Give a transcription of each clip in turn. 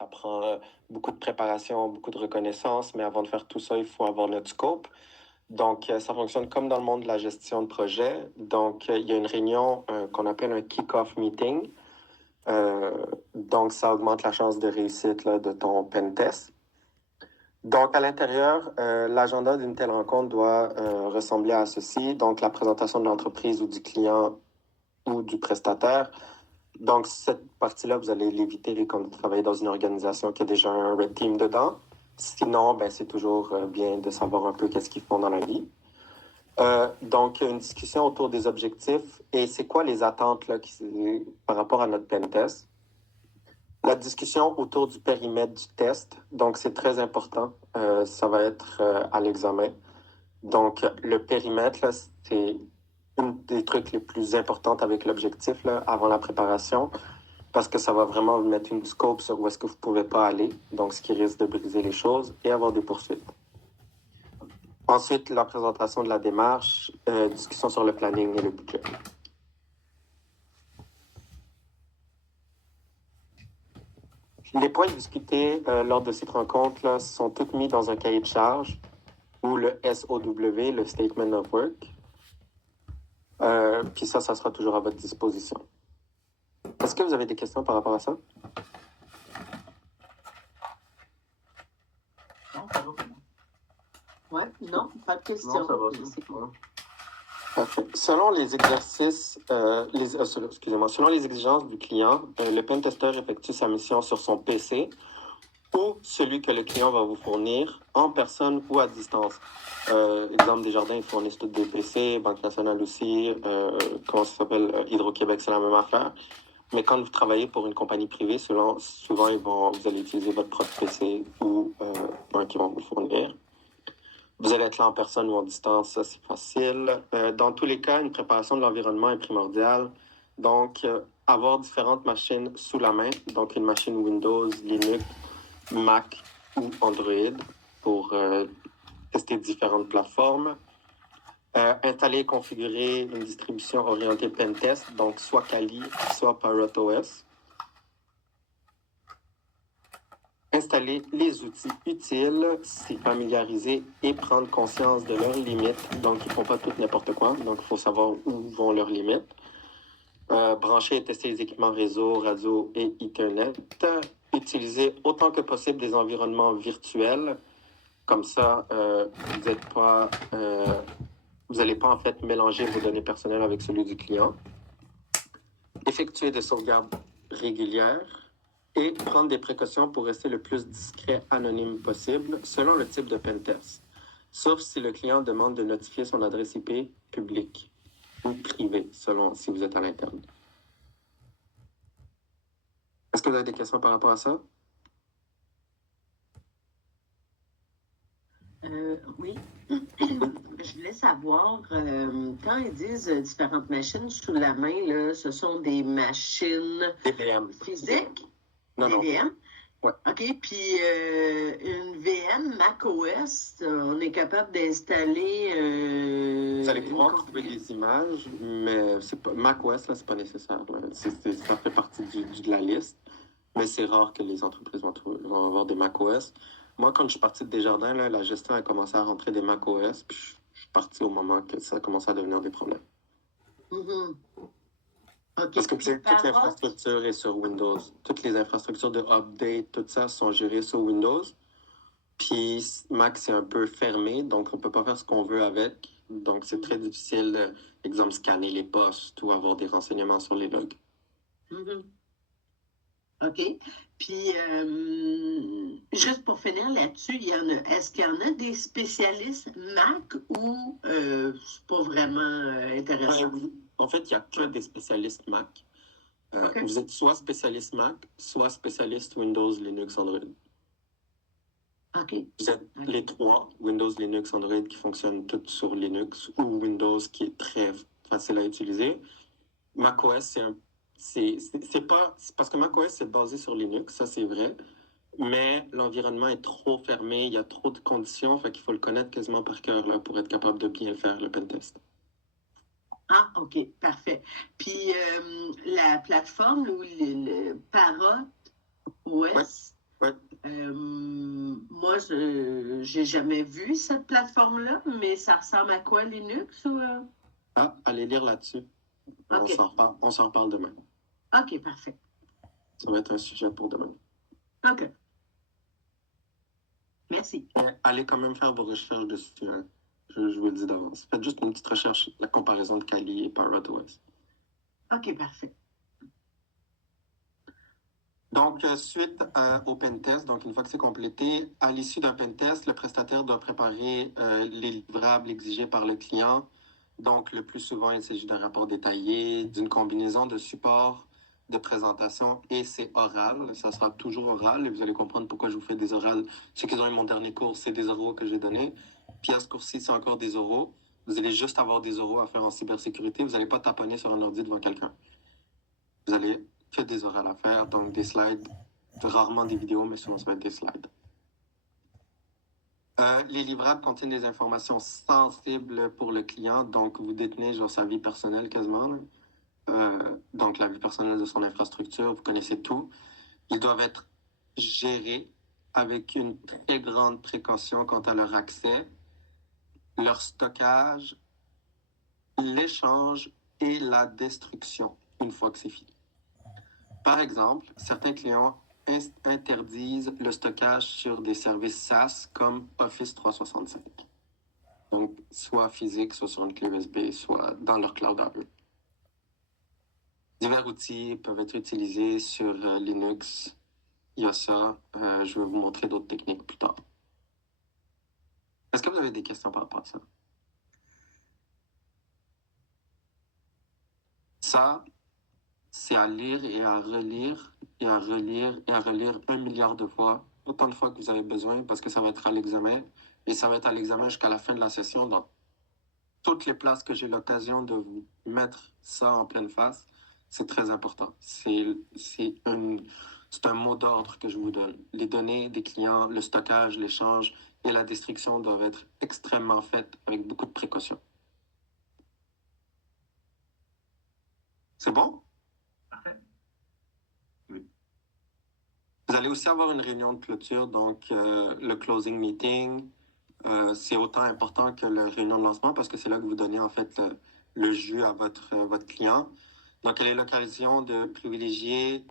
Ça prend beaucoup de préparation, beaucoup de reconnaissance, mais avant de faire tout ça, il faut avoir notre scope. Donc, ça fonctionne comme dans le monde de la gestion de projet. Donc, il y a une réunion qu'on appelle un kick-off meeting. Donc, ça augmente la chance de réussite là, de ton pen test. Donc, à l'intérieur, l'agenda d'une telle rencontre doit ressembler à ceci. Donc, la présentation de l'entreprise ou du client ou du prestataire. Donc, cette partie-là, vous allez l'éviter quand vous travaillez dans une organisation qui a déjà un red team dedans. Sinon, ben, c'est toujours bien de savoir un peu qu'est-ce qu'ils font dans la vie. Donc, une discussion autour des objectifs et c'est quoi les attentes là, par rapport à notre pen test. La discussion autour du périmètre du test, donc c'est très important. Ça va être à l'examen. Donc, le périmètre, là, c'est un des trucs les plus importants avec l'objectif là, avant la préparation, parce que ça va vraiment vous mettre une scope sur où est-ce que vous ne pouvez pas aller, donc ce qui risque de briser les choses et avoir des poursuites. Ensuite, la présentation de la démarche, discussion sur le planning et le budget. Les points discutés lors de cette rencontre là, sont tous mis dans un cahier de charge ou le SOW, le Statement of Work. Puis ça sera toujours à votre disposition. Est-ce que vous avez des questions par rapport à ça? Non, ça va. Ouais, non, pas de questions. Non, ça va, C'est cool. cool. Parfait. Selon les exercices, selon les exigences du client, le pentester effectue sa mission sur son PC ou celui que le client va vous fournir en personne ou à distance. Exemple, Desjardins, ils fournissent tous des PC, Banque nationale aussi, comment ça s'appelle, Hydro-Québec, c'est la même affaire. Mais quand vous travaillez pour une compagnie privée, souvent vous allez utiliser votre propre PC ou un qui vont vous fournir. Vous allez être là en personne ou en distance, ça c'est facile. Dans tous les cas, une préparation de l'environnement est primordiale. Donc, avoir différentes machines sous la main, donc une machine Windows, Linux, Mac ou Android pour tester différentes plateformes. Installer et configurer une distribution orientée Pentest, donc soit Kali, soit PirotOS. Installer les outils utiles, s'y familiariser et prendre conscience de leurs limites. Donc, ils ne font pas tout n'importe quoi. Donc, il faut savoir où vont leurs limites. Brancher et tester les équipements réseau, radio et Ethernet. Utiliser autant que possible des environnements virtuels. Comme ça, vous n'allez pas en fait mélanger vos données personnelles avec celui du client. Effectuer des sauvegardes régulières et prendre des précautions pour rester le plus discret, anonyme possible selon le type de pentest, sauf si le client demande de notifier son adresse IP publique ou privée, selon si vous êtes à l'interne. Est-ce que vous avez des questions par rapport à ça? Oui. Je voulais savoir, quand ils disent différentes machines sous la main, là, ce sont des machines VM. physiques? Non, des non. VM? Ouais. OK, puis une VM macOS, on est capable d'installer... Vous allez pouvoir trouver des images, mais c'est pas, macOS, là, c'est pas nécessaire. Là. Ça fait partie de la liste, mais c'est rare que les entreprises vont avoir des macOS. Moi, quand je suis parti de Desjardins, là, la gestion a commencé à rentrer des macOS, puis je suis parti au moment que ça a commencé à devenir des problèmes. Mm-hmm. OK. Parce que toute l'infrastructure est sur Windows. Toutes les infrastructures de update, tout ça sont gérées sur Windows. Puis Mac, c'est un peu fermé, donc on ne peut pas faire ce qu'on veut avec. Donc, c'est très difficile, exemple, scanner les postes ou avoir des renseignements sur les logs. Mm-hmm. OK. Puis, juste pour finir là-dessus, est-ce qu'il y en a des spécialistes Mac ou c'est pas vraiment intéressant? Oui. En fait, il n'y a que des spécialistes Mac. OK. Vous êtes soit spécialiste Mac, soit spécialiste Windows, Linux, Android. OK. Vous êtes les trois, Windows, Linux, Android, qui fonctionnent toutes sur Linux, ou Windows qui est très facile à utiliser. macOS, c'est parce que macOS, c'est basé sur Linux, ça c'est vrai, mais l'environnement est trop fermé, il y a trop de conditions, fait qu'il faut le connaître quasiment par cœur là, pour être capable de bien le faire, le pentest. Ah, OK, parfait. Puis, la plateforme ou le Parrot OS, moi, j'ai jamais vu cette plateforme-là, mais ça ressemble à quoi, Linux ou... Ah, allez lire là-dessus. OK. On s'en reparle demain. OK, parfait. Ça va être un sujet pour demain. OK. Merci. Mais allez quand même faire vos recherches dessus. Hein. Je vous le dis d'avance. Faites juste une petite recherche, la comparaison de Kali et ParrotOS. OK, parfait. Donc, suite au pentest, donc une fois que c'est complété, à l'issue d'un pentest, le prestataire doit préparer les livrables exigés par le client. Donc, le plus souvent, il s'agit d'un rapport détaillé, d'une combinaison de support, de présentation et c'est oral. Ça sera toujours oral et vous allez comprendre pourquoi je vous fais des orales. Ceux qui ont eu mon dernier cours, c'est des oraux que j'ai donnés. Puis à ce cours-ci, c'est encore des oraux. Vous allez juste avoir des oraux à faire en cybersécurité. Vous n'allez pas taponner sur un ordi devant quelqu'un. Vous allez que des orales à faire, donc des slides, rarement des vidéos, mais souvent ça va être des slides. Les livrables contiennent des informations sensibles pour le client, donc vous détenez genre sa vie personnelle quasiment. Donc la vie personnelle de son infrastructure, vous connaissez tout. Ils doivent être gérés avec une très grande précaution quant à leur accès, leur stockage, l'échange et la destruction une fois que c'est fini. Par exemple, certains clients interdisent le stockage sur des services SaaS comme Office 365. Donc, soit physique, soit sur une clé USB, soit dans leur cloud à eux. Divers outils peuvent être utilisés sur Linux. Il y a ça. Je vais vous montrer d'autres techniques plus tard. Est-ce que vous avez des questions par rapport à ça? Ça, c'est à lire et à relire et à relire et à relire 1 milliard de fois, autant de fois que vous avez besoin, parce que ça va être à l'examen et ça va être à l'examen jusqu'à la fin de la session. Dans toutes les places que j'ai l'occasion de vous mettre ça en pleine face, c'est très important. C'est un mot d'ordre que je vous donne. Les données des clients, le stockage, l'échange et la destruction doivent être extrêmement faites avec beaucoup de précautions. C'est bon? Oui. Vous allez aussi avoir une réunion de clôture, donc le closing meeting. C'est autant important que la réunion de lancement parce que c'est là que vous donnez en fait le jus à votre client. Donc, elle est l'occasion de privilégier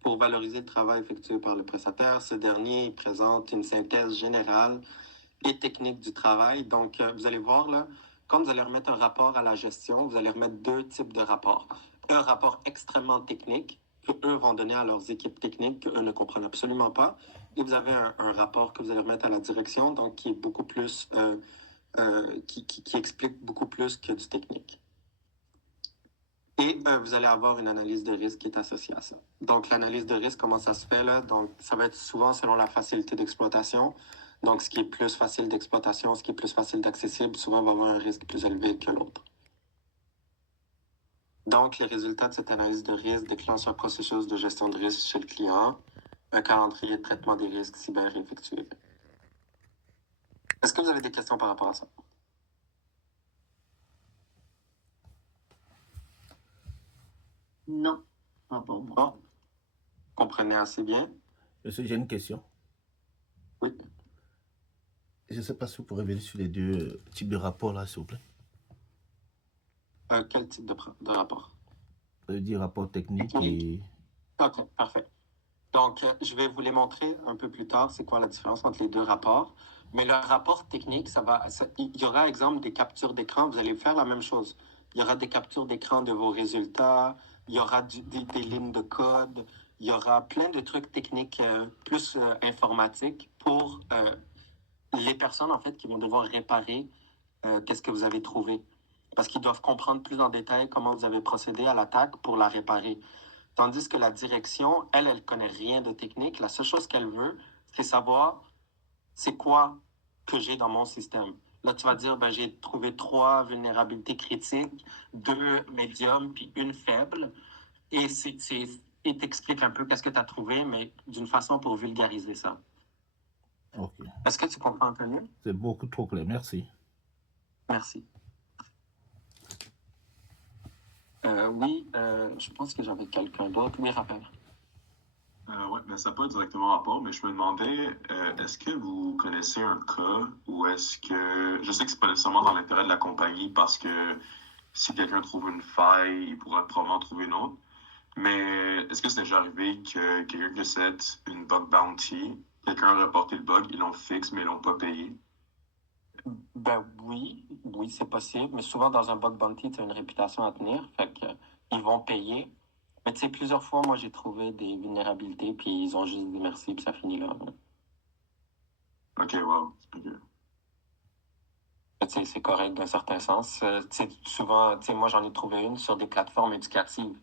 pour valoriser le travail effectué par le prestataire. Ce dernier présente une synthèse générale et technique du travail. Donc, vous allez voir là, quand vous allez remettre un rapport à la gestion, vous allez remettre deux types de rapports. Un rapport extrêmement technique que eux vont donner à leurs équipes techniques qu'eux ne comprennent absolument pas. Et vous avez un rapport que vous allez remettre à la direction, donc qui est beaucoup plus, qui explique beaucoup plus que du technique. Et vous allez avoir une analyse de risque qui est associée à ça. Donc, l'analyse de risque, comment ça se fait là? Donc, ça va être souvent selon la facilité d'exploitation. Donc, ce qui est plus facile d'exploitation, ce qui est plus facile d'accessible, souvent va avoir un risque plus élevé que l'autre. Donc, les résultats de cette analyse de risque déclenchent un processus de gestion de risque chez le client, un calendrier de traitement des risques cyber effectué. Est-ce que vous avez des questions par rapport à ça? Non, pas pour moi. Bon, comprenez assez bien? J'ai une question. Oui. Je ne sais pas si vous pourrez revenir sur les deux types de rapports là, s'il vous plaît. Quel type de rapport? Je veux dire rapport technique et... Ok, parfait. Donc, je vais vous les montrer un peu plus tard, c'est quoi la différence entre les deux rapports. Mais le rapport technique, il y aura, exemple, des captures d'écran. Vous allez faire la même chose. Il y aura des captures d'écran de vos résultats. Il y aura des lignes de code. Il y aura plein de trucs techniques plus informatiques pour les personnes, en fait, qui vont devoir réparer qu'est-ce que vous avez trouvé. Parce qu'ils doivent comprendre plus en détail comment vous avez procédé à l'attaque pour la réparer. Tandis que la direction, elle connaît rien de technique. La seule chose qu'elle veut, c'est savoir c'est quoi que j'ai dans mon système. Là, tu vas dire, ben, j'ai trouvé 3 vulnérabilités critiques, 2 médiums, puis une faible. Et il t'explique un peu qu'est-ce que tu as trouvé, mais d'une façon pour vulgariser ça. Ok. Est-ce que tu comprends un peu mieux? C'est beaucoup trop clair. Merci. Merci. Oui, je pense que j'avais quelqu'un d'autre. Oui, rappelle. Ouais, mais ça n'a pas directement rapport, mais je me demandais, est-ce que vous connaissez un cas où est-ce que, je sais que c'est pas nécessairement dans l'intérêt de la compagnie parce que si quelqu'un trouve une faille, il pourra probablement trouver une autre, mais est-ce que c'est déjà arrivé que quelqu'un décède une bug bounty, quelqu'un a reporté le bug, ils l'ont fixe, mais ils l'ont pas payé? Ben oui, oui, c'est possible, mais souvent dans un bug bounty, tu as une réputation à tenir, fait que ils vont payer. Mais tu sais, plusieurs fois, moi, j'ai trouvé des vulnérabilités, puis ils ont juste dit merci, puis ça finit là. Ok, wow. Ok. Tu sais, c'est correct d'un certain sens. Tu sais, souvent, tu sais, moi, j'en ai trouvé une sur des plateformes éducatives.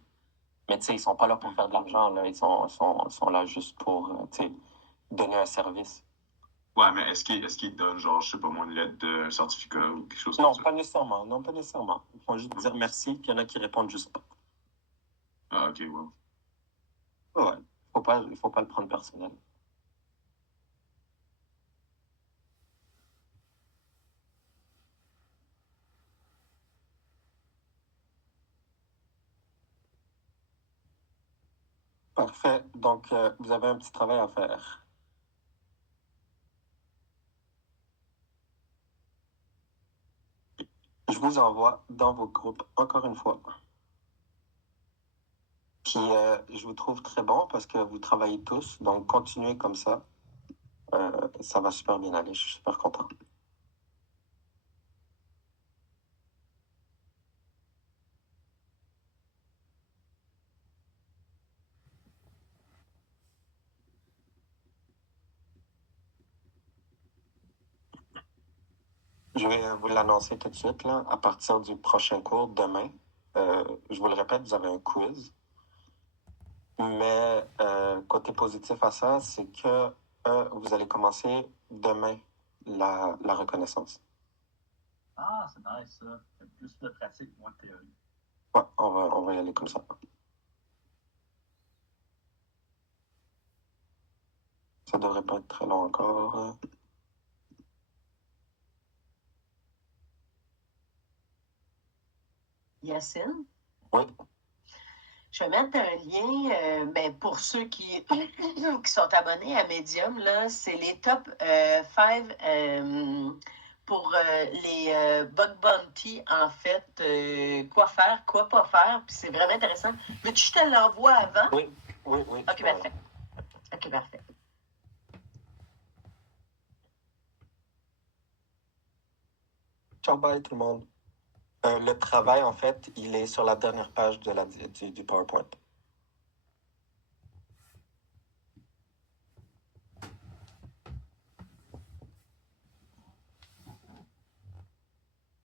Mais tu sais, ils sont pas là pour faire de l'argent, là. Ils sont là juste pour, tu sais, donner un service. Ouais, mais est-ce qu'ils donnent, genre, je sais pas moi, une lettre de certificat ou quelque chose comme Non, ça? pas nécessairement. Non, pas nécessairement. Ils font juste dire merci, puis il y en a qui répondent juste pas. Ah, ok, wow. Ouais, il faut pas le prendre personnel. Parfait. Donc, vous avez un petit travail à faire. Je vous envoie dans vos groupes encore une fois. Puis, je vous trouve très bon parce que vous travaillez tous. Donc, continuez comme ça. Ça va super bien aller. Je suis super content. Je vais vous l'annoncer tout de suite, là, à partir du prochain cours demain. Je vous le répète, vous avez un quiz. Mais côté positif à ça, c'est que vous allez commencer demain la reconnaissance. Ah, c'est nice, ça. C'est plus de pratique, moins de théorie. Ouais, on va y aller comme ça. Ça devrait pas être très long encore. Yacine, Oui, je vais mettre un lien ben, pour ceux qui sont abonnés à Medium, là, c'est les top 5 pour les bug bounty, en fait, quoi faire, quoi pas faire, puis c'est vraiment intéressant. Veux-tu que je te l'envoie avant? oui, oui, oui. Ok, parfait. Ok, parfait. Ciao, bye tout le monde. Le travail, en fait, il est sur la dernière page du PowerPoint.